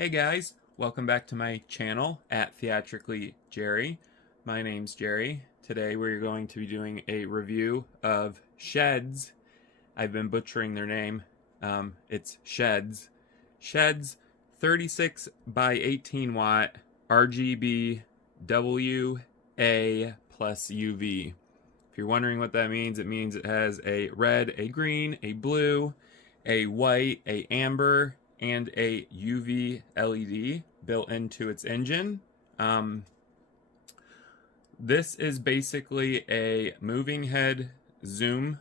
Hey guys, welcome back to my channel at TheatricallyJerry. My name's Jerry. Today we're going to be doing a review of SHEHDS. I've been butchering their name. It's SHEHDS. SHEHDS 36 by 18 watt RGBWA+UV. If you're wondering what that means, it means it has a red, a green, a blue, a white, a amber, and a UV LED built into its engine. This is basically a moving head zoom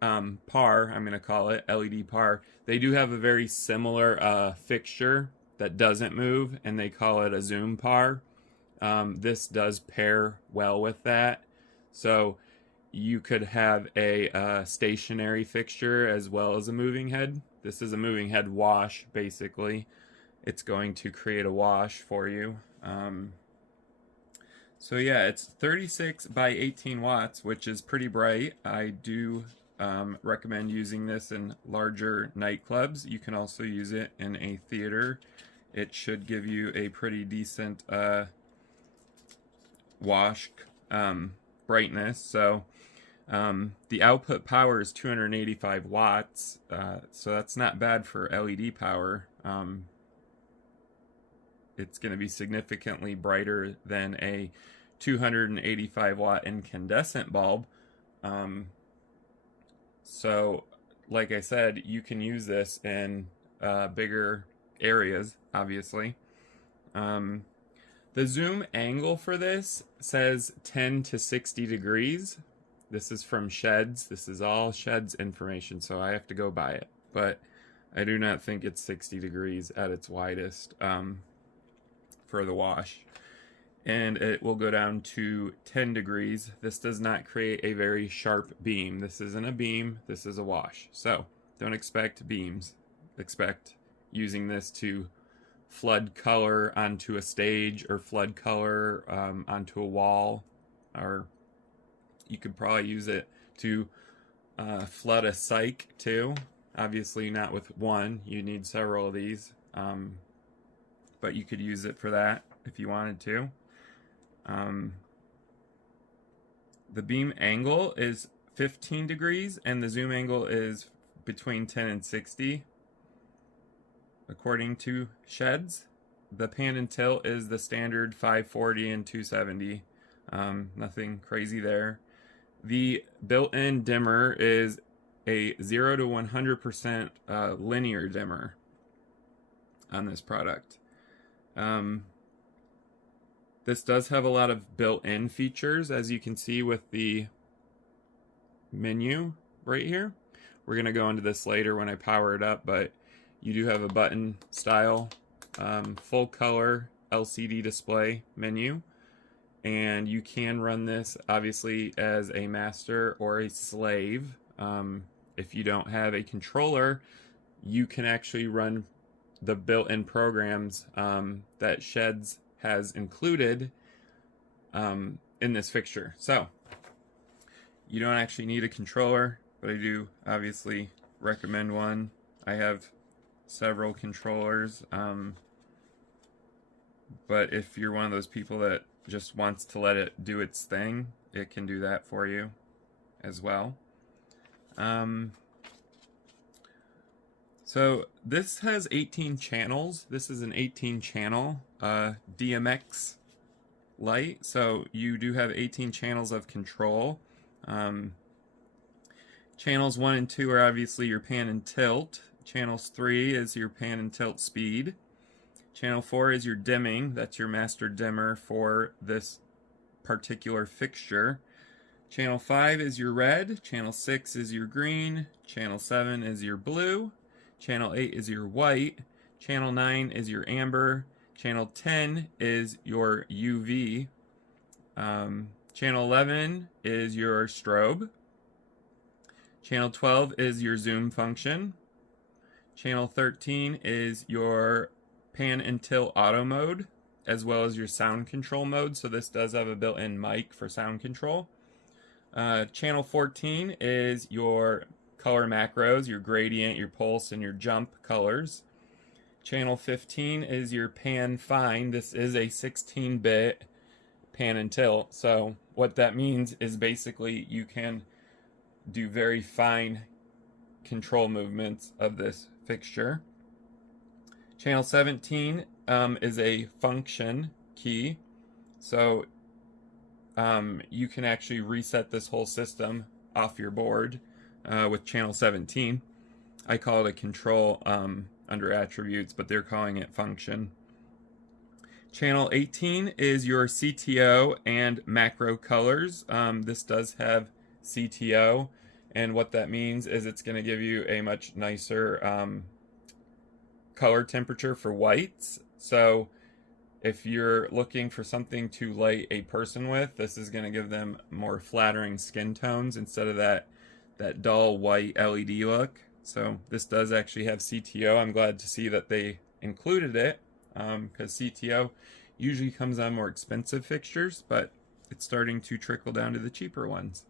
par, I'm going to call it, LED par. They do have a very similar fixture that doesn't move, and they call it a zoom par. This does pair well with that. So you could have a stationary fixture as well as a moving head. This is a moving head wash, basically. It's going to create a wash for you. So yeah, it's 36 by 18 watts, which is pretty bright. I do recommend using this in larger nightclubs. You can also use it in a theater. It should give you a pretty decent wash brightness. So the output power is 285 watts, so that's not bad for LED power. It's going to be significantly brighter than a 285 watt incandescent bulb. So like I said, you can use this in bigger areas, obviously. The zoom angle for this says 10 to 60 degrees. This is from SHEHDS. This is all SHEHDS information, so I have to go by it. But I do not think it's 60 degrees at its widest for the wash. And it will go down to 10 degrees. This does not create a very sharp beam. This isn't a beam, this is a wash. So don't expect beams. Expect using this to flood color onto a stage or flood color onto a wall, or you could probably use it to flood a cyc too. Obviously not with one, you need several of these, but you could use it for that if you wanted to. The beam angle is 15 degrees and the zoom angle is between 10 and 60 according to SHEHDS. The pan and tilt is the standard 540 and 270. Nothing crazy there. The built-in dimmer is a 0 to 100% linear dimmer on this product. This does have a lot of built-in features, as you can see with the menu right here. We're going to go into this later when I power it up, but you do have a button style full color LCD display menu. And you can run this obviously as a master or a slave. If you don't have a controller, you can actually run the built-in programs that SHEHDS has included in this fixture. So you don't actually need a controller, but I do obviously recommend one. I have several controllers, but if you're one of those people that just wants to let it do its thing, it can do that for you as well. So this has 18 channels. This is an 18 channel DMX light, so you do have 18 channels of control. Channels 1 and 2 are obviously your pan and tilt. Channels 3 is your pan and tilt speed. Channel 4 is your dimming. That's your master dimmer for this particular fixture. Channel 5 is your red. Channel 6 is your green. Channel 7 is your blue. Channel 8 is your white. Channel 9 is your amber. Channel 10 is your UV. Channel 11 is your strobe. Channel 12 is your zoom function. Channel 13 is your pan and tilt auto mode, as well as your sound control mode. So this does have a built-in mic for sound control. Channel 14 is your color macros, your gradient, your pulse, and your jump colors. Channel 15 is your pan fine. This is a 16-bit pan and tilt. So what that means is basically you can do very fine control movements of this fixture. Channel 17 is a function key. So you can actually reset this whole system off your board with channel 17. I call it a control under attributes, but they're calling it function. Channel 18 is your CTO and macro colors. This does have CTO, and what that means is it's going to give you a much nicer color temperature for whites. So if you're looking for something to light a person with, this is going to give them more flattering skin tones instead of that dull white LED look. So this does actually have CTO. I'm glad to see that they included it because CTO usually comes on more expensive fixtures, but it's starting to trickle down to the cheaper ones.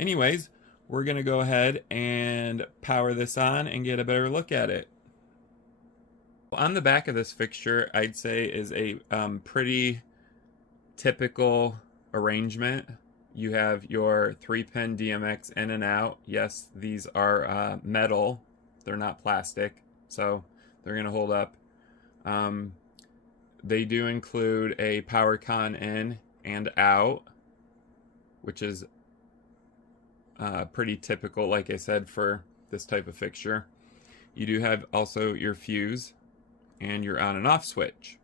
Anyways, we're going to go ahead and power this on and get a better look at it. On the back of this fixture, I'd say is a pretty typical arrangement. You have your 3-pin DMX in and out. Yes, these are metal. They're not plastic, so they're going to hold up. They do include a power con in and out, which is pretty typical, like I said, for this type of fixture. You do have also your fuse and your on and off switch.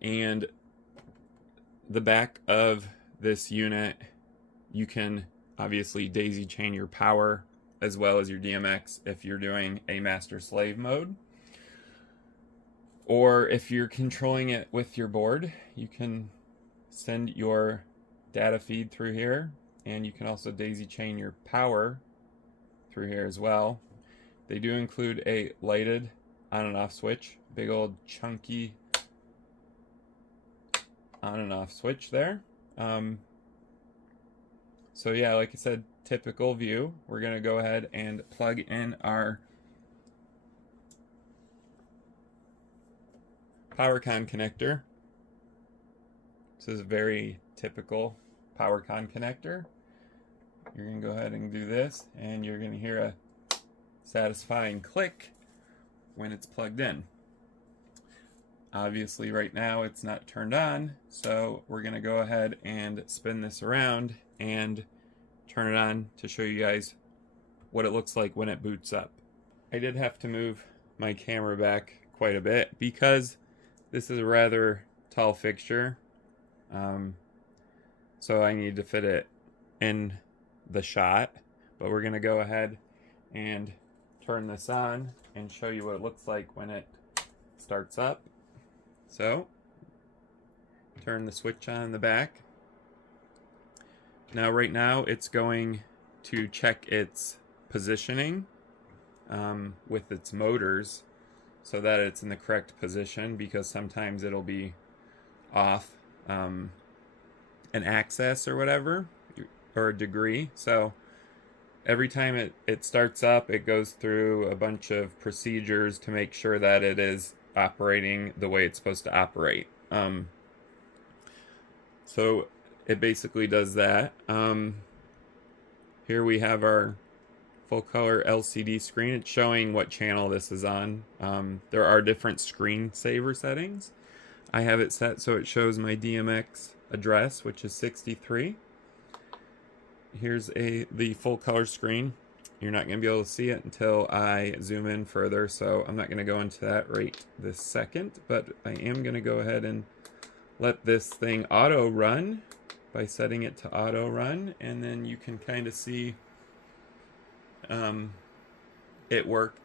And the back of this unit, you can obviously daisy chain your power as well as your DMX if you're doing a master slave mode. Or if you're controlling it with your board, you can send your data feed through here, and you can also daisy chain your power through here as well. They do include a lighted on and off switch, big old chunky on and off switch there. So yeah, like I said, typical view. We're gonna go ahead and plug in our power con connector. This is a very typical power con connector. You're gonna go ahead and do this, and you're gonna hear a satisfying click when it's plugged in. Obviously right now it's not turned on, so we're going to go ahead and spin this around and turn it on to show you guys what it looks like when it boots up. I did have to move my camera back quite a bit because this is a rather tall fixture, so I need to fit it in the shot, but we're going to go ahead and turn this on and show you what it looks like when it starts up. So, turn the switch on in the back. Now, right now, it's going to check its positioning with its motors so that it's in the correct position, because sometimes it'll be off an axis or whatever, or a degree. So every time it starts up, it goes through a bunch of procedures to make sure that it is operating the way it's supposed to operate. So it basically does that. Here we have our full color LCD screen. It's showing what channel this is on. There are different screensaver settings. I have it set so it shows my DMX address, which is 63. Here's the full color screen. You're not going to be able to see it until I zoom in further, so I'm not going to go into that right this second, but I am going to go ahead and let this thing auto run by setting it to auto run, and then you can kind of see it work.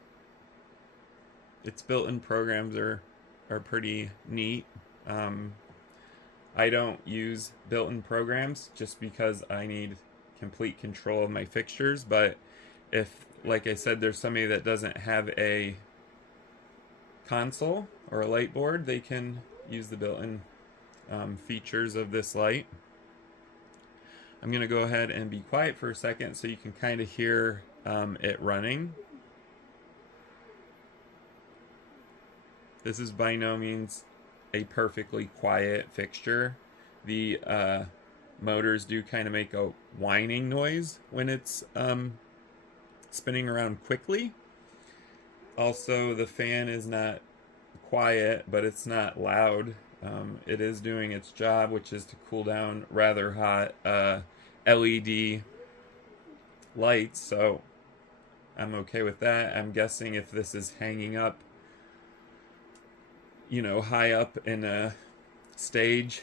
Its built-in programs are pretty neat. I don't use built-in programs just because I need complete control of my fixtures, but if, like I said, there's somebody that doesn't have a console or a light board, they can use the built-in features of this light. I'm going to go ahead and be quiet for a second so you can kind of hear it running. This is by no means a perfectly quiet fixture. The motors do kind of make a whining noise when it's spinning around quickly. Also, the fan is not quiet, but it's not loud. It is doing its job, which is to cool down rather hot LED lights, so I'm okay with that. I'm guessing if this is hanging up, you know, high up in a stage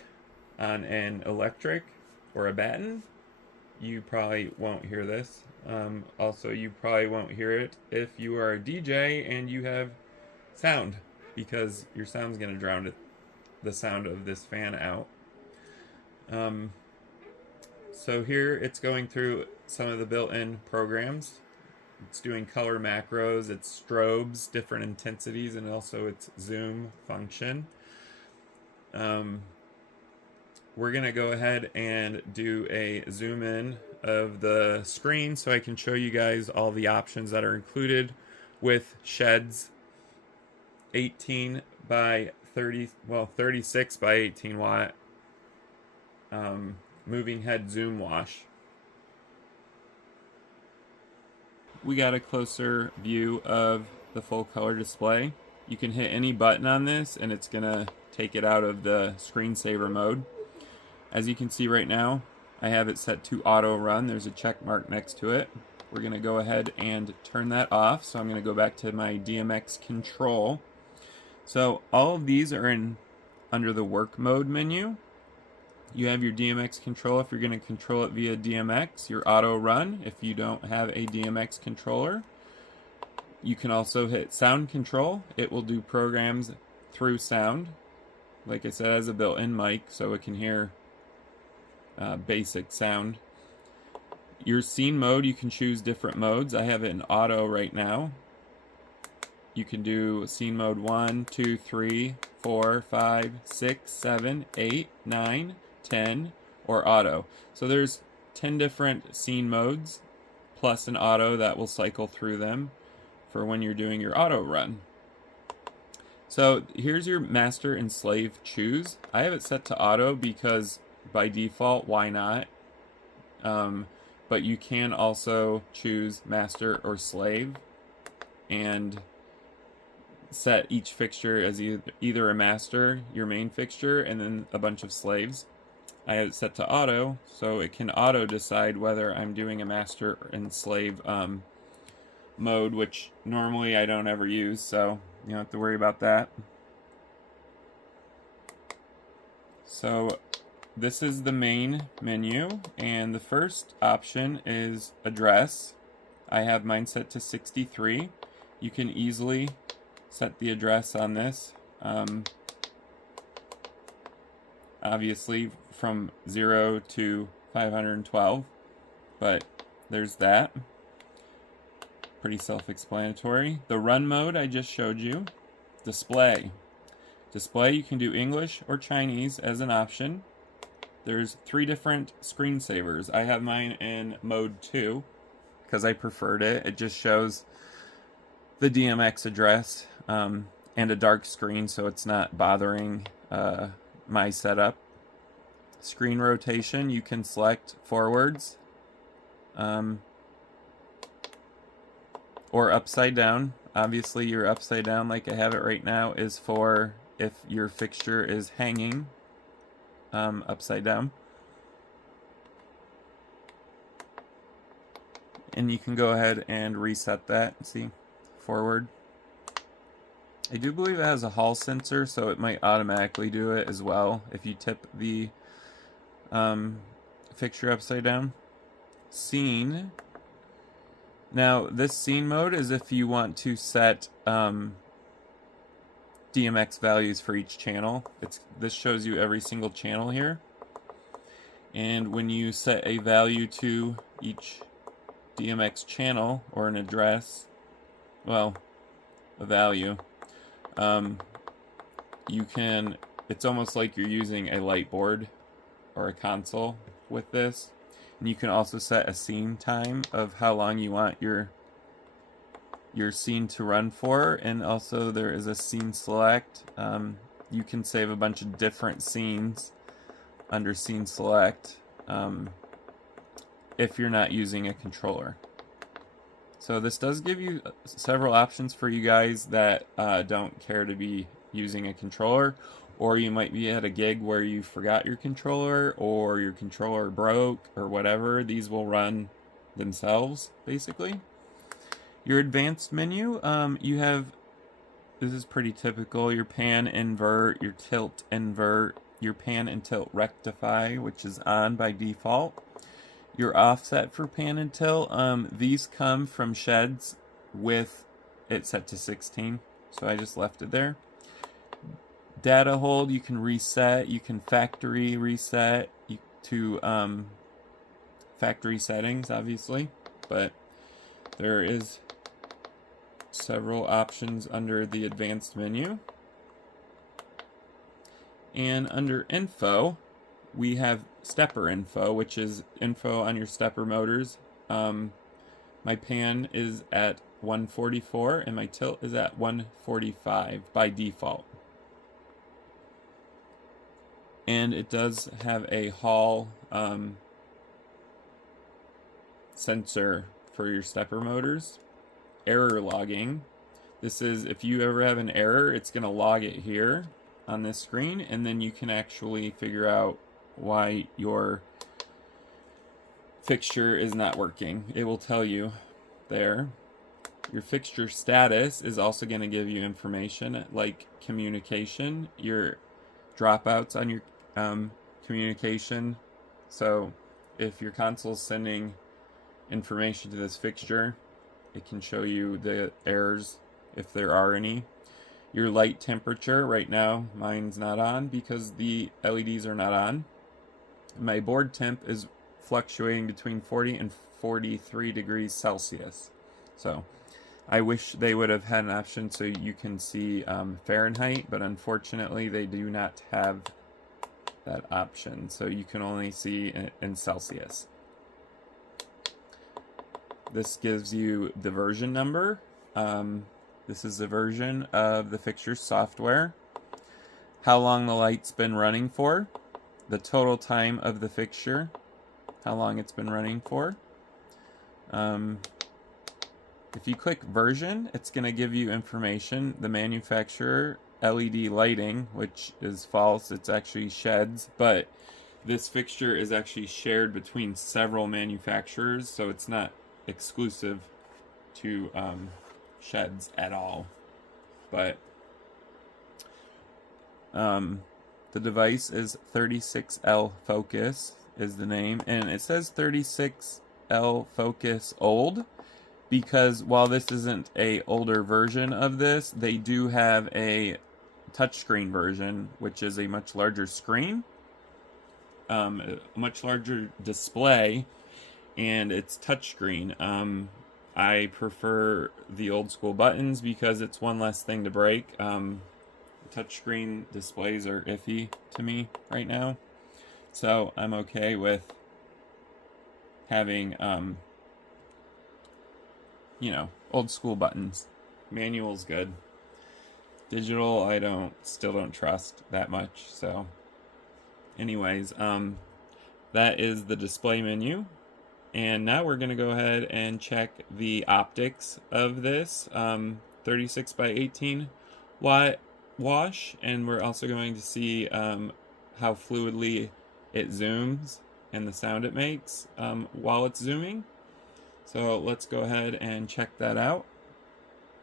on an electric or a batten, you probably won't hear this. Also, you probably won't hear it if you are a DJ and you have sound, because your sound's going to drown the sound of this fan out. So here it's going through some of the built-in programs. It's doing color macros, its strobes, different intensities, and also its zoom function. We're going to go ahead and do a zoom in of the screen so I can show you guys all the options that are included with SHEHDS 18 by 30, well 36 by 18 watt moving head zoom wash. We got a closer view of the full color display. You can hit any button on this and it's gonna take it out of the screensaver mode. As you can see right now, I have it set to auto run. There's a check mark next to it. We're gonna go ahead and turn that off. So I'm gonna go back to my DMX control. So all of these are under the work mode menu. You have your DMX control if you're going to control it via DMX, your auto run if you don't have a DMX controller. You can also hit sound control. It will do programs through sound. Like I said, it has a built-in mic so it can hear basic sound. Your scene mode, you can choose different modes. I have it in auto right now. You can do scene mode 1, 2, 3, 4, 5, 6, 7, 8, 9, 10, or auto. So there's 10 different scene modes plus an auto that will cycle through them for when you're doing your auto run. So here's your master and slave choose. I have it set to auto because by default, why not? But you can also choose master or slave and set each fixture as either a master, your main fixture, and then a bunch of slaves. I have it set to auto, so it can auto decide whether I'm doing a master and slave mode, which normally I don't ever use, so you don't have to worry about that. So this is the main menu, and the first option is address. I have mine set to 63. You can easily set the address on this. Obviously from 0 to 512, but there's that. Pretty self-explanatory. The run mode I just showed you. Display. Display, you can do English or Chinese as an option. There's 3 different screensavers. I have mine in mode 2 because I preferred it. It just shows the DMX address and a dark screen, so it's not bothering my setup. Screen rotation, you can select forwards or upside down. Obviously your upside down, like I have it right now, is for if your fixture is hanging upside down. And you can go ahead and reset that. See, forward. I do believe it has a hall sensor, so it might automatically do it as well if you tip the fixture upside down. Scene. Now, this scene mode is if you want to set DMX values for each channel. This shows you every single channel here. And when you set a value to each DMX channel or an address, well, a value, you can, it's almost like you're using a light board or a console with this. And you can also set a scene time of how long you want your your scene to run for, and also there is a scene select. You can save a bunch of different scenes under scene select if you're not using a controller. So this does give you several options for you guys that don't care to be using a controller, or you might be at a gig where you forgot your controller or your controller broke or whatever. These will run themselves basically. Your advanced menu, you have, this is pretty typical, your pan invert, your tilt invert, your pan and tilt rectify, which is on by default. Your offset for pan and tilt, these come from SHEHDS with it set to 16, so I just left it there. Data hold, you can reset, you can factory reset to factory settings, obviously, but there is several options under the advanced menu. And under info, we have stepper info, which is info on your stepper motors. My pan is at 144 and my tilt is at 145 by default. And it does have a Hall sensor for your stepper motors. Error logging. This is, if you ever have an error, it's going to log it here on this screen, and then you can actually figure out why your fixture is not working. It will tell you there. Your fixture status is also going to give you information like communication, your dropouts on your communication. So if your console is sending information to this fixture, it can show you the errors if there are any. Your light temperature, right now mine's not on because the LEDs are not on. My board temp is fluctuating between 40 and 43 degrees Celsius. So I wish they would have had an option so you can see Fahrenheit, but unfortunately they do not have that option. So you can only see in Celsius. This gives you the version number. This is the version of the fixture software. How long the light's been running for. The total time of the fixture. How long it's been running for. If you click version, it's going to give you information. The manufacturer, LED lighting, which is false. It's actually SHEHDS, but this fixture is actually shared between several manufacturers, so it's not exclusive to SHEHDS at all. But the device is 36L Focus is the name, and it says 36L Focus Old because while this isn't a older version of this, they do have a touchscreen version, which is a much larger screen, a much larger display, and it's touchscreen. I prefer the old school buttons because it's one less thing to break. Touchscreen displays are iffy to me right now, so I'm okay with having you know, old school buttons. Manual's good. Digital I still don't trust that much. So anyways, that is the display menu. And now we're going to go ahead and check the optics of this 36 by 18 watt wash, and we're also going to see how fluidly it zooms and the sound it makes while it's zooming. So let's go ahead and check that out.